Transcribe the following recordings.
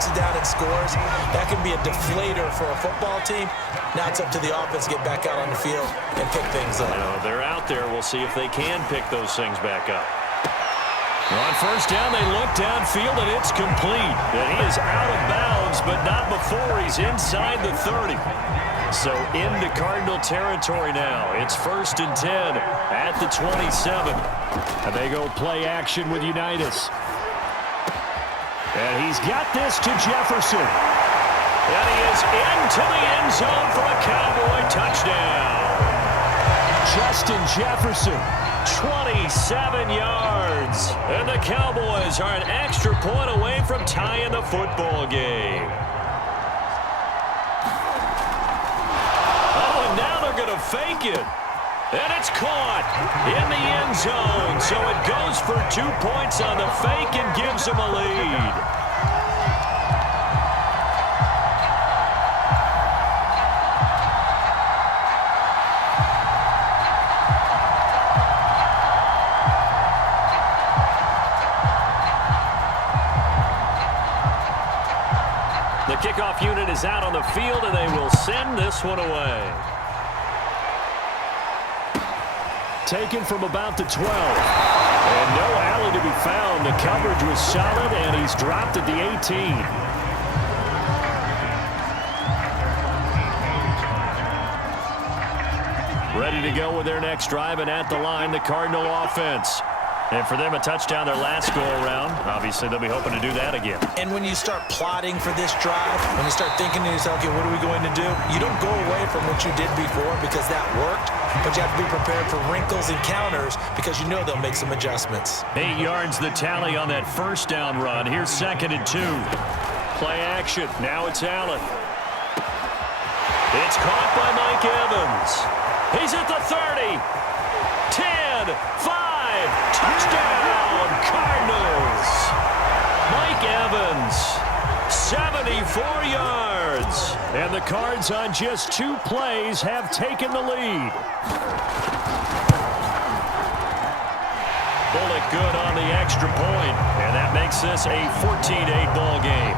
breaks it down and scores, that can be a deflator for a football team. Now it's up to the offense to get back out on the field and pick things up. They're out there. We'll see if they can pick those things back up. On first down, they look downfield, and it's complete. And he is out of bounds, but not before he's inside the 30. So into Cardinal territory now. It's 1st and 10 at the 27. And they go play action with Unitas. And he's got this to Jefferson. And he is into the end zone for a Cowboy touchdown. Justin Jefferson, 27 yards. And the Cowboys are an extra point away from tying the football game. Oh, and now they're going to fake it. And it's caught in the end zone. So it goes for 2 points on the fake and gives them a lead. The kickoff unit is out on the field, and they will send this one away. Taken from about the 12. And no alley to be found. The coverage was solid, and he's dropped at the 18. Ready to go with their next drive, and at the line, the Cardinal offense. And for them, a touchdown their last go-around. Obviously, they'll be hoping to do that again. And when you start plotting for this drive, when you start thinking to yourself, okay, what are we going to do? You don't go away from what you did before because that worked, but you have to be prepared for wrinkles and counters because you know they'll make some adjustments. 8 yards the tally on that first down run. Here's 2nd and 2. Play action. Now it's Allen. It's caught by Mike Evans. He's at the 30. 10, 5. Touchdown, Cardinals. Mike Evans, 74 yards. And the Cards on just 2 plays have taken the lead. Bullock good on the extra point, and that makes this a 14-8 ball game.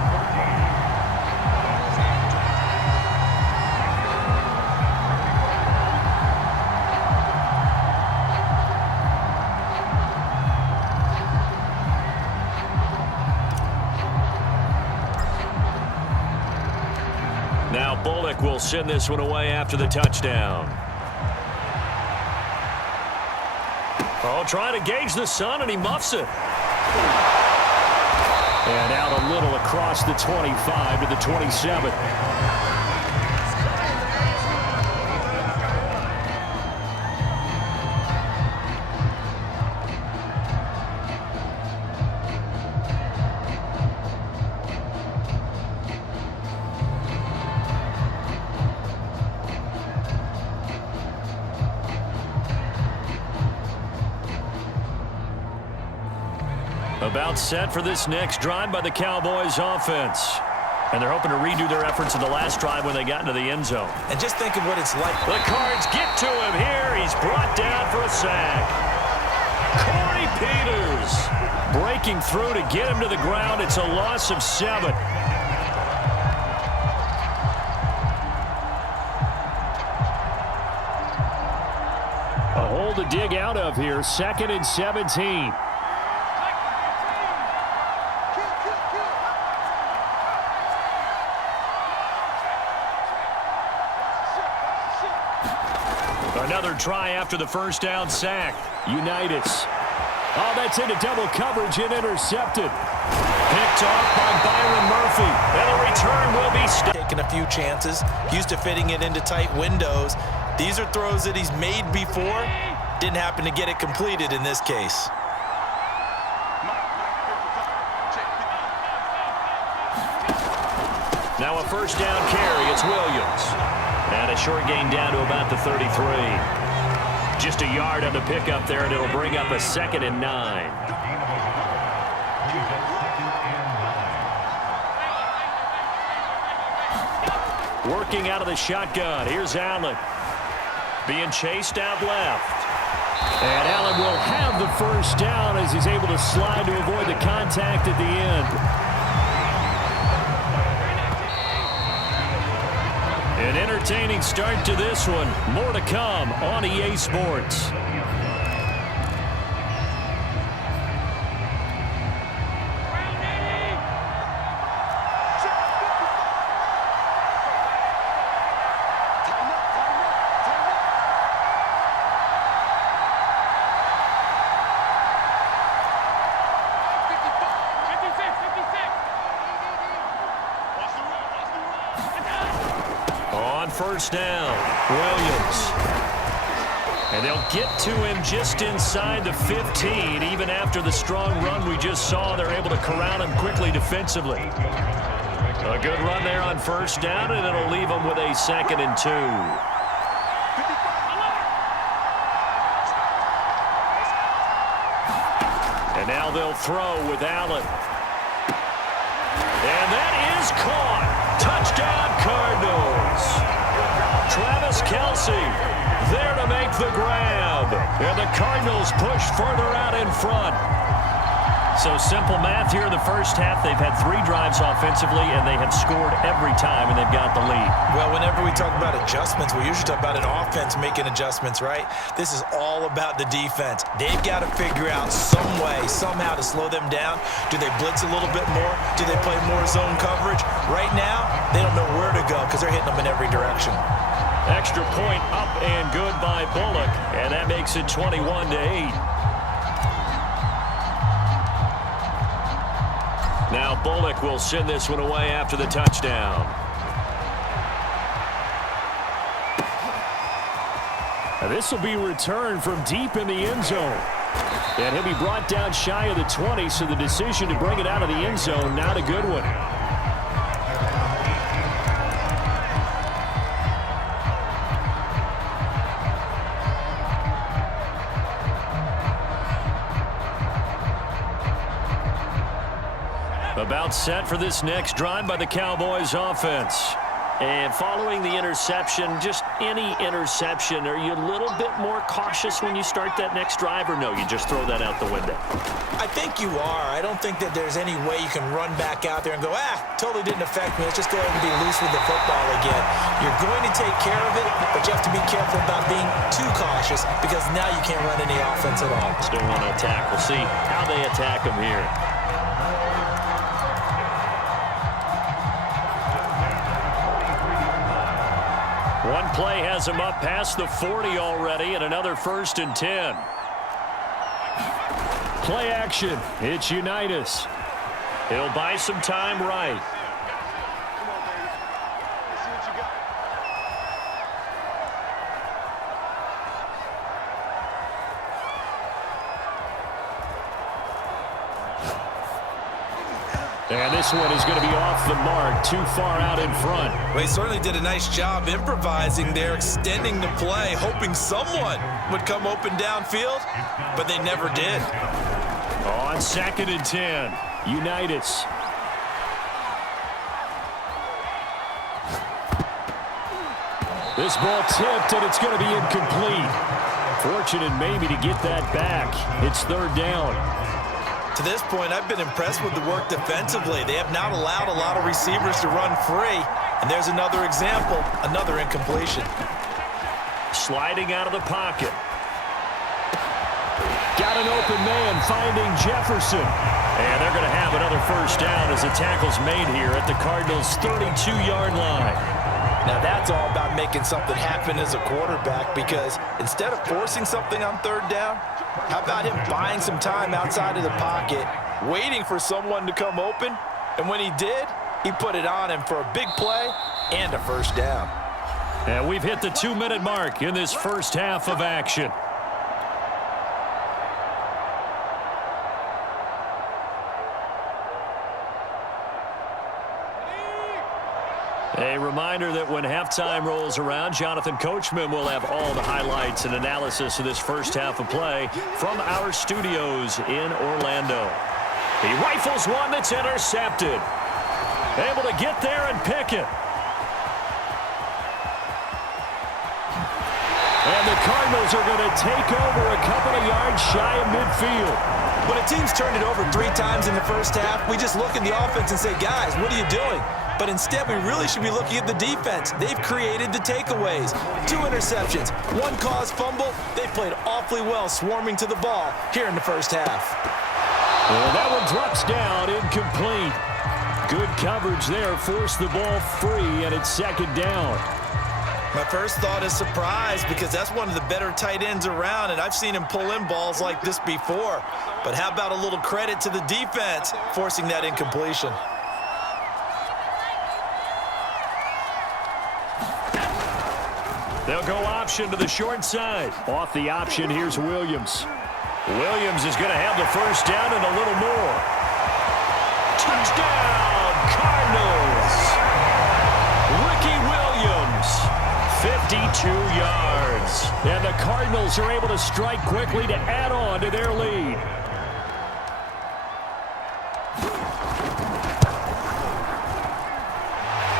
Now Bullock will send this one away after the touchdown. Oh, trying to gauge the sun, and he muffs it. And out a little across the 25 to the 27. About set for this next drive by the Cowboys offense. And they're hoping to redo their efforts in the last drive when they got into the end zone. And just think of what it's like. The Cards get to him here. He's brought down for a sack. Corey Peters breaking through to get him to the ground. It's a loss of 7. A hole to dig out of here. 2nd and 17. Another try after the first down sack. Unitas. Oh, that's into double coverage and intercepted. Picked off by Byron Murphy. And the return will be taking a few chances. Used to fitting it into tight windows. These are throws that he's made before. Didn't happen to get it completed in this case. Now a first down carry. It's Williams. And a short gain down to about the 33. Just a yard on the pickup there, and it'll bring up a 2nd and 9. Working out of the shotgun. Here's Allen. Being chased out left. And Allen will have the first down as he's able to slide to avoid the contact at the end. An entertaining start to this one. More to come on EA Sports. First down, Williams. And they'll get to him just inside the 15. Even after the strong run we just saw, they're able to corral him quickly defensively. A good run there on first down, and it'll leave them with a 2nd and 2. And now they'll throw with Allen. And that is caught. Touchdown, Cardinals. Travis Kelce there to make the grab. And the Cardinals push further out in front. So simple math here in the first half. They've had 3 drives offensively, and they have scored every time, and they've got the lead. Well, whenever we talk about adjustments, we usually talk about an offense making adjustments, right? This is all about the defense. They've got to figure out some way, somehow to slow them down. Do they blitz a little bit more? Do they play more zone coverage? Right now, they don't know where to go because they're hitting them in every direction. Extra point up and good by Bullock, and that makes it 21-8. Now Bullock will send this one away after the touchdown. Now this will be returned from deep in the end zone. And he'll be brought down shy of the 20, so the decision to bring it out of the end zone, not a good one. About set for this next drive by the Cowboys offense. And following the interception, just any interception, are you a little bit more cautious when you start that next drive, or no, you just throw that out the window? I think you are. I don't think that there's any way you can run back out there and go, totally didn't affect me. Let's just go ahead and be loose with the football again. You're going to take care of it, but you have to be careful about being too cautious because now you can't run any offense at all. Still want to attack. We'll see how they attack them here. One play has him up past the 40 already, and another 1st and 10. Play action. It's Unitas. He'll buy some time right. And this one is going to be off the mark, too far out in front. Well, he certainly did a nice job improvising there, extending the play, hoping someone would come open downfield, but they never did. On 2nd and 10, Unitas. This ball tipped, and it's going to be incomplete. Fortunate maybe to get that back. It's 3rd down. To this point, I've been impressed with the work defensively. They have not allowed a lot of receivers to run free. And there's another example, another incompletion. Sliding out of the pocket. Got an open man, finding Jefferson. And they're going to have another 1st down as the tackle's made here at the Cardinals' 32-yard line. Now that's all about making something happen as a quarterback, because instead of forcing something on 3rd down, how about him buying some time outside of the pocket, waiting for someone to come open, and when he did, he put it on him for a big play and a 1st down. And we've hit the 2-minute mark in this first half of action. A reminder that when halftime rolls around, Jonathan Coachman will have all the highlights and analysis of this first half of play from our studios in Orlando. He rifles one that's intercepted. Able to get there and pick it. And And the Cardinals are going to take over a couple of yards shy of midfield. When a team's turned it over 3 times in the first half, we just look at the offense and say, guys, what are you doing? But instead, we really should be looking at the defense. They've created the takeaways. 2 interceptions, 1 caused fumble. They played awfully well swarming to the ball here in the first half. Well, that one drops down, incomplete. Good coverage there, forced the ball free, and it's second down. My first thought is surprise because that's one of the better tight ends around, and I've seen him pull in balls like this before. But how about a little credit to the defense forcing that incompletion? They'll go option to the short side. Off the option, here's Williams. Williams is going to have the first down and a little more. Touchdown, Cardinals! Ricky Williams, 52 yards. And the Cardinals are able to strike quickly to add on to their lead.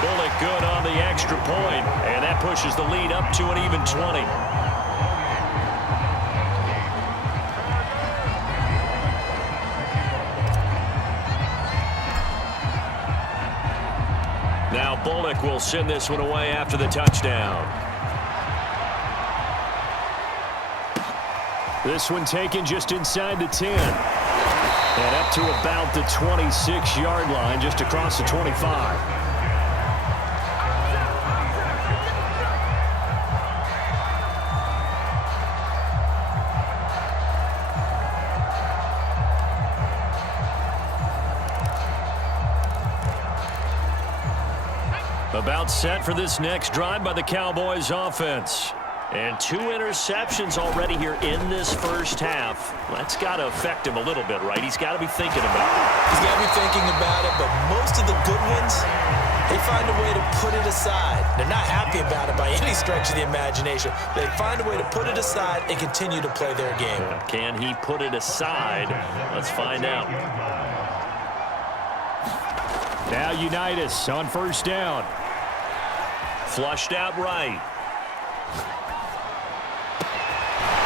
Bullock good on the extra point, and that pushes the lead up to an even 20. Now Bullock will send this one away after the touchdown. This one taken just inside the 10. And up to about the 26-yard line, just across the 25. About set for this next drive by the Cowboys offense. And 2 interceptions already here in this first half. That's got to affect him a little bit, right? He's got to be thinking about it. He's got to be thinking about it, but most of the good ones, they find a way to put it aside. They're not happy about it by any stretch of the imagination. They find a way to put it aside and continue to play their game. Can he put it aside? Let's find out. Now Unitas on first down. Flushed out right.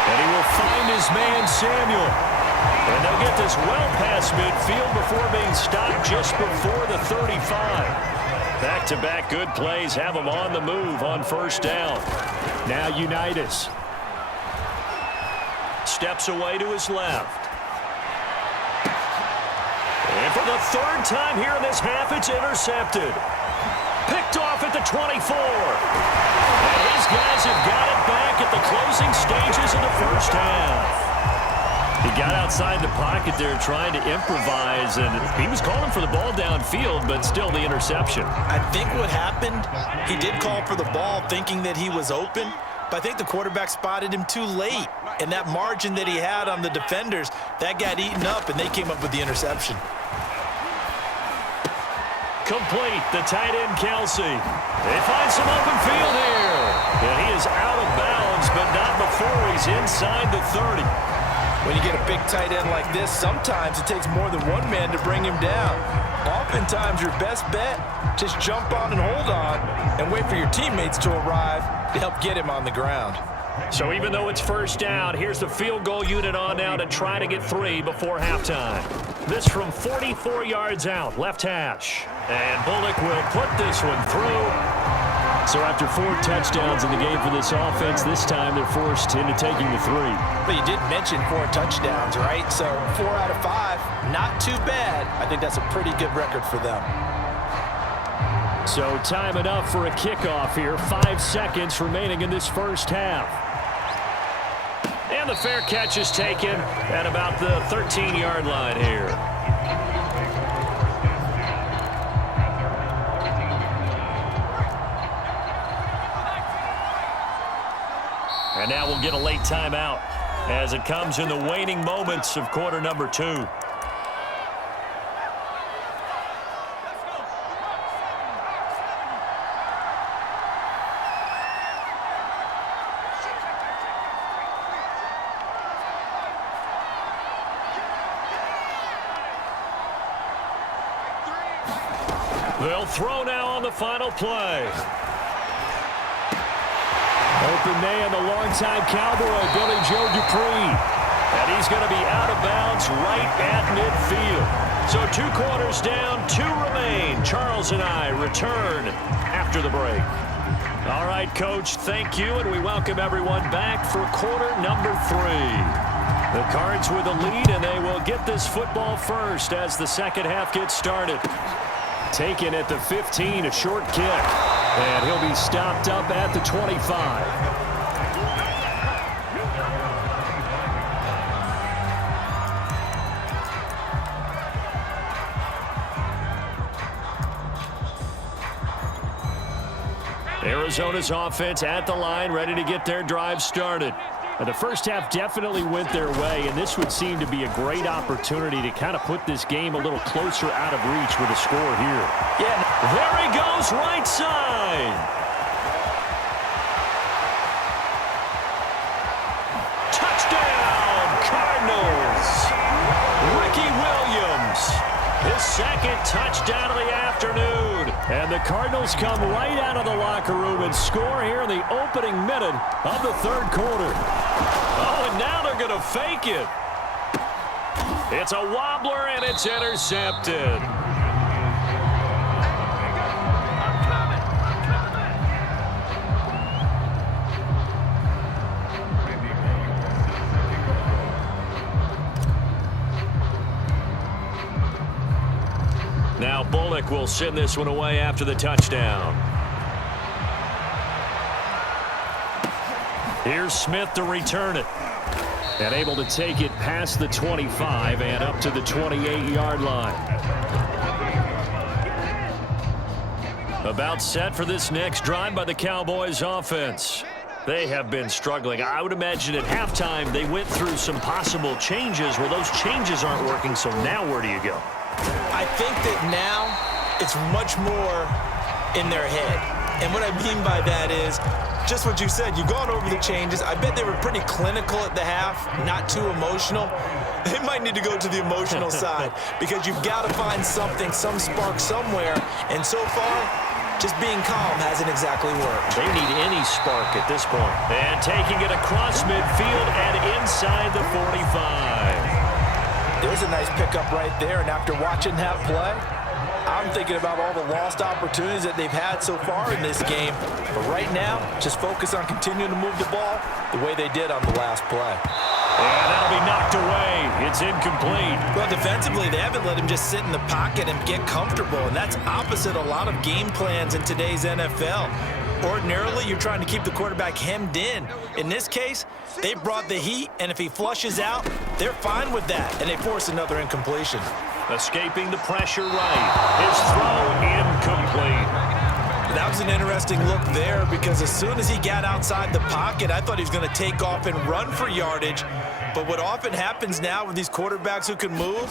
And he will find his man, Samuel. And they'll get this well past midfield before being stopped just before the 35. Back-to-back good plays have him on the move on first down. Now Unitas. Steps away to his left. And for the 3rd time here in this half, it's intercepted. Picked off at the 24. And his guys have got it back at the closing stages of the first half. He got outside the pocket there trying to improvise, and he was calling for the ball downfield, but still the interception. I think what happened, he did call for the ball thinking that he was open, but I think the quarterback spotted him too late. And that margin that he had on the defenders, that got eaten up, and they came up with the interception. Complete, the tight end, Kelsey. They find some open field here. And he is out of bounds, but not before he's inside the 30. When you get a big tight end like this, sometimes it takes more than one man to bring him down. Oftentimes, your best bet, just jump on and hold on and wait for your teammates to arrive to help get him on the ground. So even though it's first down, here's the field goal unit on now to try to get 3 before halftime. This from 44 yards out, left hash. And Bullock will put this one through. So after 4 touchdowns in the game for this offense, this time they're forced into taking the 3. But you did mention 4 touchdowns, right? So 4 out of 5, not too bad. I think that's a pretty good record for them. So time enough for a kickoff here. 5 seconds remaining in this first half. And the fair catch is taken at about the 13-yard line here. And now we'll get a late timeout as it comes in the waning moments of quarter number 2. They'll throw now on the final play. Open man, the longtime Cowboy, Billy Joe Dupree. And he's going to be out of bounds right at midfield. So 2 quarters down, 2 remain. Charles and I return after the break. All right, Coach, thank you, and we welcome everyone back for quarter number 3. The Cards with a lead, and they will get this football first as the second half gets started. Taken at the 15, a short kick, and he'll be stopped up at the 25. Arizona's offense at the line, ready to get their drive started. The first half definitely went their way, and this would seem to be a great opportunity to kind of put this game a little closer out of reach with a score here. Yeah, there he goes, right side. Touchdown, Cardinals. Ricky Williams, his second touchdown of the afternoon. And the Cardinals come right out of the locker room and score here in the opening minute of the third quarter. Oh, and now they're going to fake it. It's a wobbler, and it's intercepted. Now Bullock will send this one away after the touchdown. Here's Smith to return it. And able to take it past the 25 and up to the 28-yard line. About set for this next drive by the Cowboys offense. They have been struggling. I would imagine at halftime they went through some possible changes. Well, those changes aren't working, so now where do you go? I think that now it's much more in their head. And what I mean by that is just what you said. You've gone over the changes. I bet they were pretty clinical at the half, not too emotional. They might need to go to the emotional side because you've got to find something, some spark somewhere. And so far, just being calm hasn't exactly worked. They need any spark at this point. And taking it across midfield and inside the 45. There's a nice pickup right there, and after watching that play, I'm thinking about all the lost opportunities that they've had so far in this game. But right now, just focus on continuing to move the ball the way they did on the last play. And that'll be knocked away. It's incomplete. Well, defensively, they haven't let him just sit in the pocket and get comfortable, and that's opposite a lot of game plans in today's NFL. Ordinarily, you're trying to keep the quarterback hemmed in. In this case, they brought the heat, and if he flushes out, they're fine with that, and they force another incompletion. Escaping the pressure right. His throw incomplete. That was an interesting look there because as soon as he got outside the pocket, I thought he was going to take off and run for yardage. But what often happens now with these quarterbacks who can move,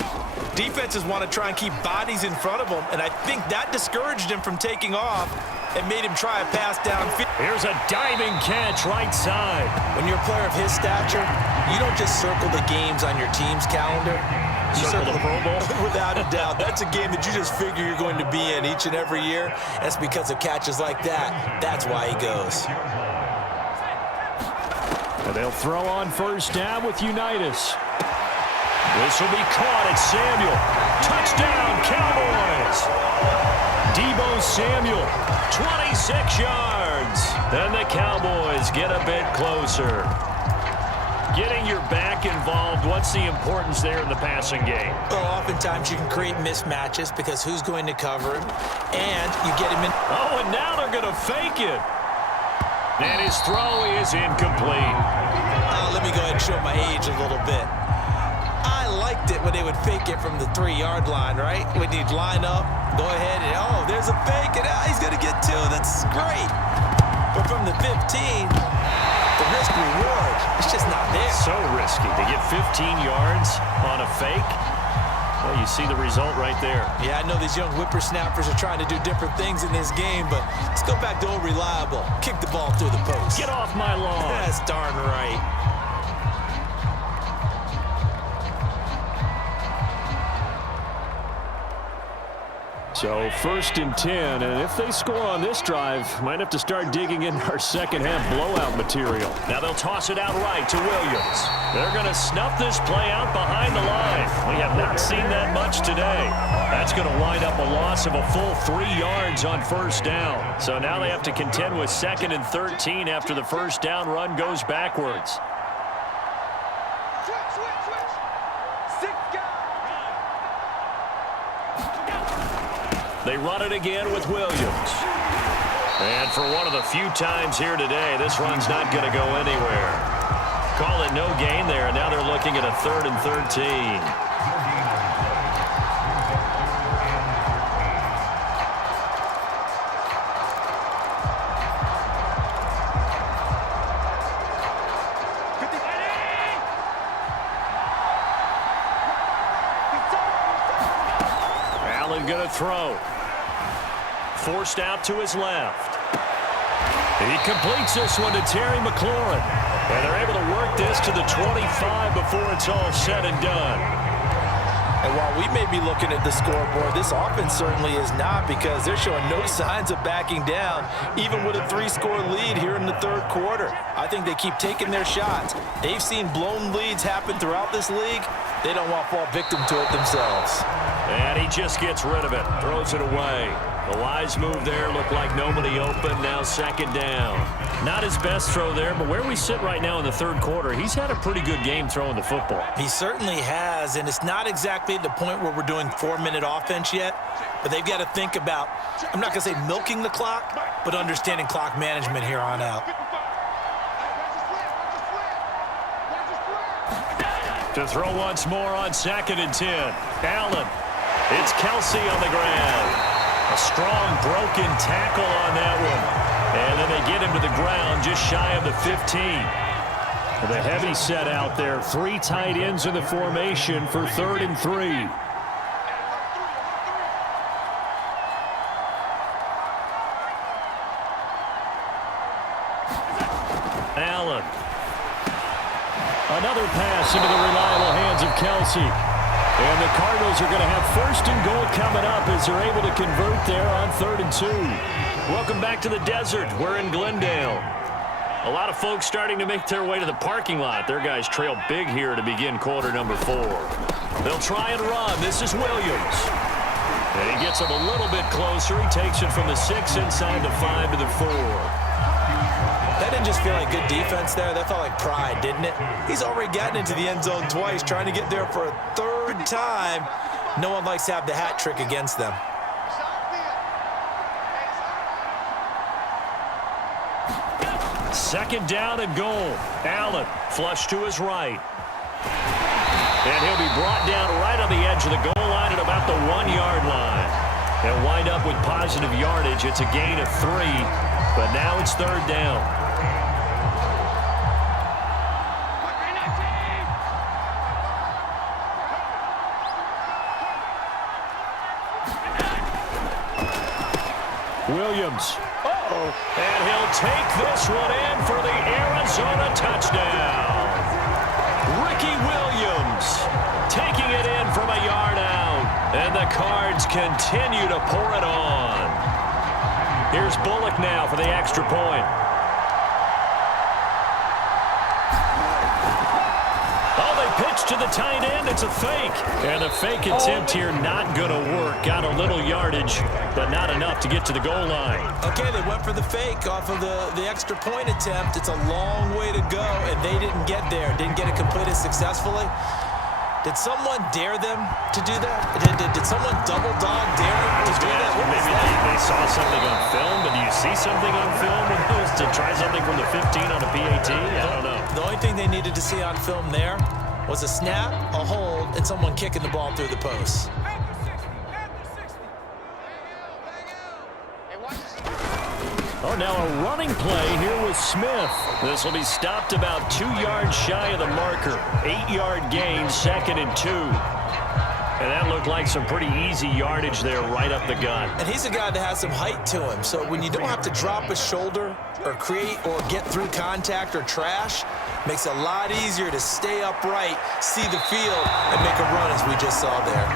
defenses want to try and keep bodies in front of them, and I think that discouraged him from taking off and made him try a pass downfield. Here's a diving catch right side. When you're a player of his stature, you don't just circle the games on your team's calendar. You circle the Pro Bowl? Without a doubt. That's a game that you just figure you're going to be in each and every year. That's because of catches like that. That's why he goes. And they'll throw on first down with Unitas. This will be caught at Samuel. Touchdown, Cowboys. Deebo Samuel, 26 yards. And the Cowboys get a bit closer. Getting your back involved, what's the importance there in the passing game? Well, oftentimes you can create mismatches because who's going to cover him, and you get him in. Oh, and now they're going to fake it. And his throw is incomplete. Let me go ahead and show my age a little bit. I liked it when they would fake it from the 3-yard line, right? When you'd line up, go ahead, and oh, there's a fake, and he's going to get 2. That's great. But from the 15, the risk reward, it's just not there. So risky to get 15 yards on a fake. Well, you see the result right there. Yeah, I know these young whippersnappers are trying to do different things in this game, but let's go back to old reliable. Kick the ball through the post. Get off my lawn. That's darn right. So 1st and 10, and if they score on this drive, might have to start digging in our second-half blowout material. Now they'll toss it out right to Williams. They're going to snuff this play out behind the line. We have not seen that much today. That's going to wind up a loss of a full 3 yards on 1st down. So now they have to contend with 2nd and 13 after the 1st down run goes backwards. They run it again with Williams. And for one of the few times here today, this run's not going to go anywhere. Call it no gain there. Now they're looking at a 3rd and 13. Allen going to throw. Forced out to his left. He completes this one to Terry McLaurin. And they're able to work this to the 25 before it's all said and done. And while we may be looking at the scoreboard, this offense certainly is not, because they're showing no signs of backing down, even with a 3-score lead here in the 3rd quarter. I think they keep taking their shots. They've seen blown leads happen throughout this league. They don't want to fall victim to it themselves. And he just gets rid of it, throws it away. The wise move there, looked like nobody open, now 2nd down. Not his best throw there, but where we sit right now in the 3rd quarter, he's had a pretty good game throwing the football. He certainly has, and it's not exactly at the point where we're doing 4-minute offense yet, but they've got to think about, I'm not going to say milking the clock, but understanding clock management here on out. To throw once more on 2nd and 10. Allen. It's Kelsey on the ground. A strong broken tackle on that one. And then they get him to the ground just shy of the 15. With a heavy set out there. 3 tight ends in the formation for 3rd and 3. Allen. Another pass into the reliable hands of Kelsey. And the Cardinals are going to have 1st and goal coming up as they're able to convert there on 3rd and 2. Welcome back to the desert. We're in Glendale. A lot of folks starting to make their way to the parking lot. Their guys trail big here to begin quarter number 4. They'll try and run. This is Williams. And he gets him a little bit closer. He takes it from the 6 inside the 5 to the 4. That didn't just feel like good defense there. That felt like pride, didn't it? He's already gotten into the end zone twice, trying to get there for a 3rd time. No one likes to have the hat trick against them. Second down and goal. Allen flush to his right. And he'll be brought down right on the edge of the goal line at about the 1-yard line. They'll wind up with positive yardage. It's a gain of 3, but now it's 3rd down. Williams. And he'll take this one in for the Arizona touchdown. Ricky Williams taking it in from a yard out. And the Cards continue to pour it on. Here's Bullock now for the extra point. Pitch to the tight end. It's a fake. And the fake attempt here not going to work. Got a little yardage, but not enough to get to the goal line. Okay, they went for the fake off of the extra point attempt. It's a long way to go, and they didn't get there. Didn't get it completed successfully. Did someone dare them to do that? Did someone double dog dare them to do that? Maybe they saw something on film, but do you see something on film with those to try something from the 15 on a PAT? I don't know. The only thing they needed to see on film there was a snap, a hold, and someone kicking the ball through the post. Oh, now a running play here with Smith. This will be stopped about 2 yards shy of the marker. 8-yard gain, 2nd and 2. And that looked like some pretty easy yardage there right up the gut. And he's a guy that has some height to him. So when you don't have to drop a shoulder or create or get through contact or trash, makes it a lot easier to stay upright, see the field, and make a run as we just saw there.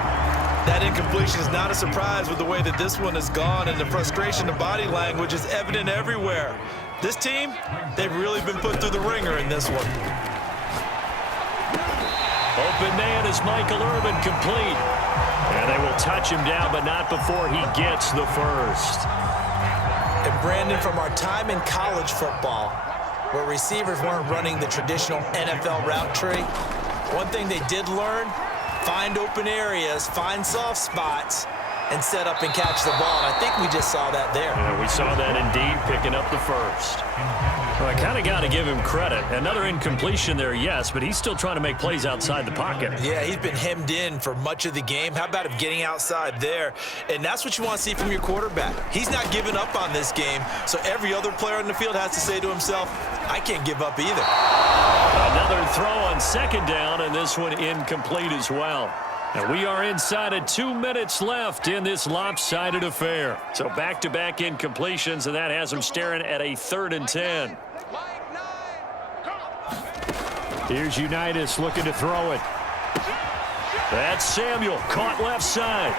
That incompletion is not a surprise with the way that this one has gone, and the frustration, the body language is evident everywhere. This team, they've really been put through the ringer in this one. Open man is Michael Irvin, complete. And they will touch him down, but not before he gets the first. And Brandon, from our time in college football, where receivers weren't running the traditional NFL route tree, one thing they did learn, find open areas, find soft spots, and set up and catch the ball. And I think we just saw that there. Yeah, we saw that indeed, picking up the first. Well, I kind of got to give him credit. Another incompletion there, yes, but he's still trying to make plays outside the pocket. Yeah, he's been hemmed in for much of the game. How about him getting outside there? And that's what you want to see from your quarterback. He's not giving up on this game, so every other player on the field has to say to himself, I can't give up either. Another throw on second down, and this one incomplete as well. And we are inside of 2 minutes left in this lopsided affair. So back-to-back incompletions, and that has them staring at a 3rd and 10. Here's Unitas looking to throw it. That's Samuel, caught left side.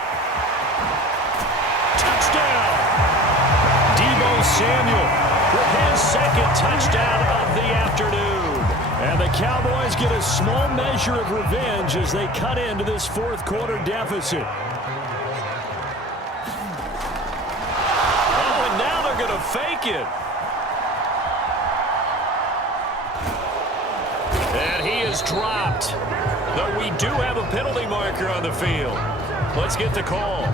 Touchdown! Deebo Samuel with his 2nd touchdown of the afternoon. And the Cowboys get a small measure of revenge as they cut into this 4th quarter deficit. Oh, and now they're going to fake it. And he is dropped. Though we do have a penalty marker on the field. Let's get the call.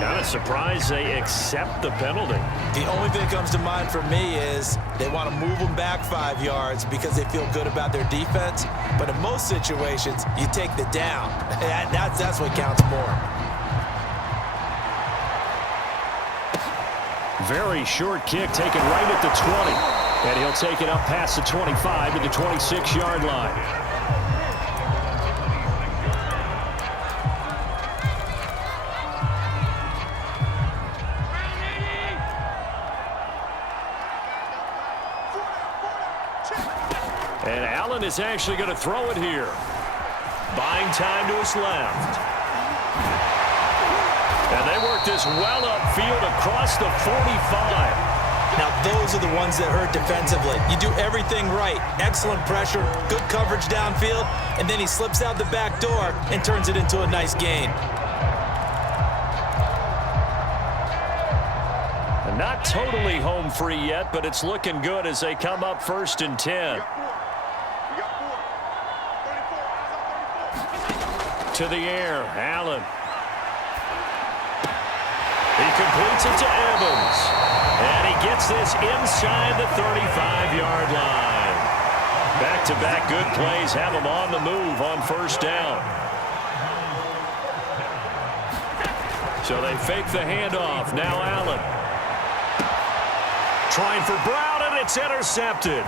Kind of surprised they accept the penalty. The only thing that comes to mind for me is they want to move them back 5 yards because they feel good about their defense. But in most situations, you take the down. That's what counts more. Very short kick taken right at the 20. And he'll take it up past the 25 to the 26-yard line. And Allen is actually going to throw it here. Buying time to his left. And they work this well upfield across the 45. Now, those are the ones that hurt defensively. You do everything right. Excellent pressure, good coverage downfield, and then he slips out the back door and turns it into a nice gain. And not totally home free yet, but it's looking good as they come up 1st and 10. To the air, Allen. He completes it to Evans. And he gets this inside the 35-yard line. Back-to-back good plays have him on the move on 1st down. So they fake the handoff. Now Allen. Trying for Brown, and it's intercepted.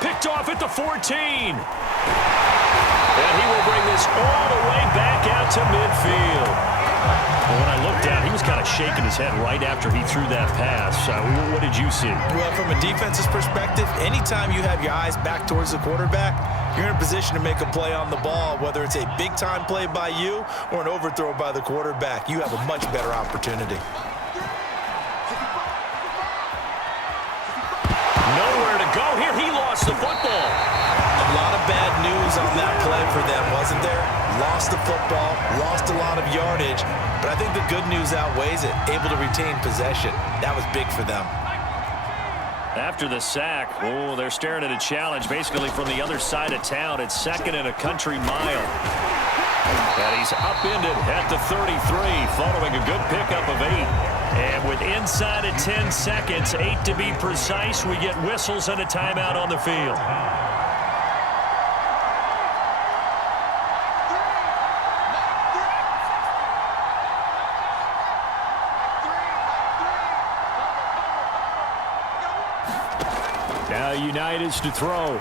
Picked off at the 14. And he will bring this all the way back out to midfield. Well, when I looked down, he was kind of shaking his head right after he threw that pass. What did you see? Well, from a defense's perspective, anytime you have your eyes back towards the quarterback, you're in a position to make a play on the ball, whether it's a big-time play by you or an overthrow by the quarterback. You have a much better opportunity. Nowhere to go here. He lost the football. A lot of bad news on that play for them, wasn't there? Lost the football, lost a lot of yardage, but I think the good news outweighs it. Able to retain possession. That was big for them. After the sack, they're staring at a challenge basically from the other side of town. It's 2nd and a country mile. And he's upended at the 33, following a good pickup of 8. And with inside of 10 seconds, 8 to be precise, we get whistles and a timeout on the field. Now Unitas to throw.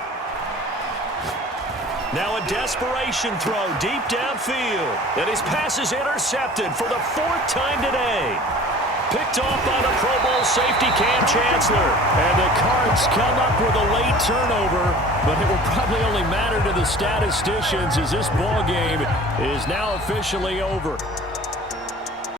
Now a desperation throw deep downfield. And his pass is intercepted for the 4th time today. Picked off by the Pro Bowl safety Cam Chancellor. And the Cards come up with a late turnover, but it will probably only matter to the statisticians as this ball game is now officially over.